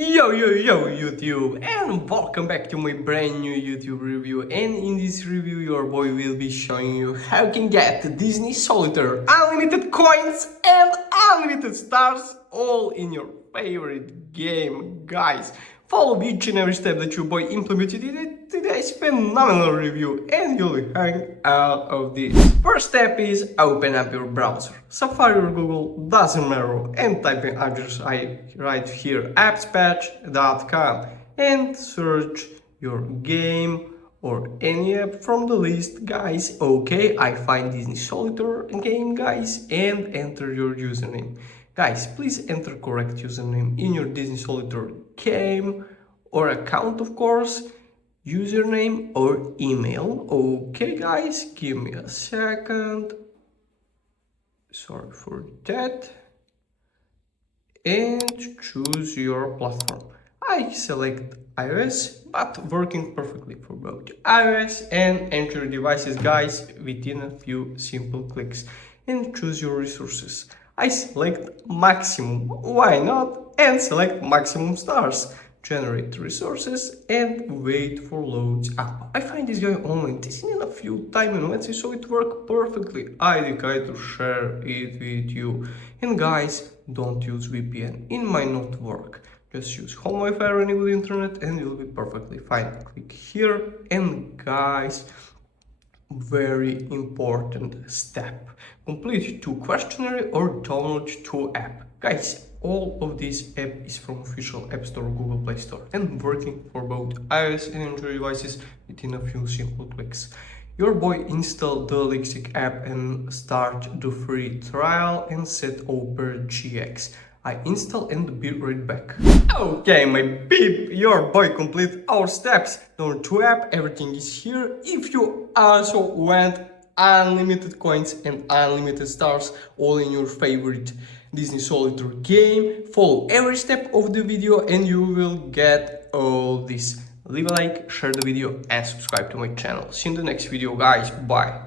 Yo YouTube, and welcome back to my brand new YouTube review. And in this review your boy will be showing you how you can get Disney Solitaire, unlimited coins and unlimited stars all in your favorite game. Guys, follow each and every step that your boy implemented in today's phenomenal review and you'll hang out of this. First step is open up your browser. Safari or Google, doesn't matter, and type in address right here appspatch.com and search your game or any app from the list, guys. Okay, I find Disney Solitaire game, guys, and enter your username. Guys, please enter correct username in your Disney Solitaire game or account, of course, username or email. Okay, guys, give me a second. Sorry for that. And choose your platform. I select iOS, but working perfectly for both iOS and Android devices, guys, within a few simple clicks. And choose your resources. I select maximum, why not, and select maximum stars. Generate resources and wait for loads up. I find this guy online testing in a few time and Wednesday, so it worked perfectly. I decide to share it with you. And guys, don't use VPN, it might not work. Just use home Wi-Fi or enable internet and you'll be perfectly fine. Click here, and guys, very important step, complete 2 questionnaire or download 2 app. Guys, all of this app is from official App Store or Google Play Store and working for both iOS and Android devices within a few simple clicks. Your boy install the Elixir app and start the free trial and set over GX. I install and be right back. Okay, my peep, your boy complete our steps. Download 2 app, everything is here. If you also want unlimited coins and unlimited stars all in your favorite Disney Solitaire game, follow every step of the video and you will get all this. Leave a like, share the video and subscribe to my channel. See you in the next video, guys. Bye.